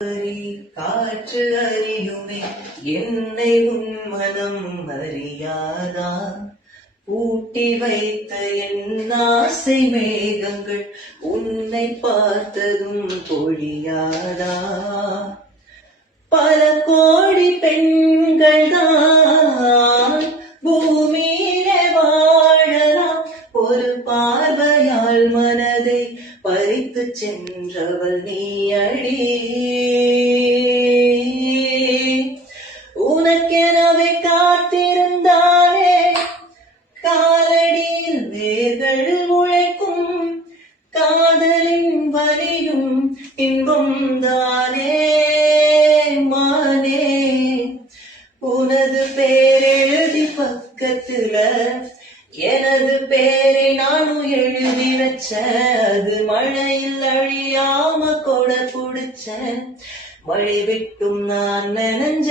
காற்று அறியுமே என்னை உன் மனம் அறியாதா? பூட்டி வைத்த என் ஆசை மேகங்கள் உன்னை பார்த்ததும் பொழியாதா? பல கோடி பெண்கள் தான் பூமியிலே வாழலாம், ஒரு பார்வையால் மனதை பறித்து சென்றவள் நீ அடி. உனக்கெனவே காத்திருந்தானே காலடியில் வேர்கள் உழைக்கும் காதலின் வலியும் இன்பம் தானே மானே. உனது பேரெழுதி பக்கத்துல எனது பேரை நானும் எழுதி வச்ச, அது மழையில் அழியாம கொடை புடிச்ச, மழை விட்டும் நான் நினைஞ்ச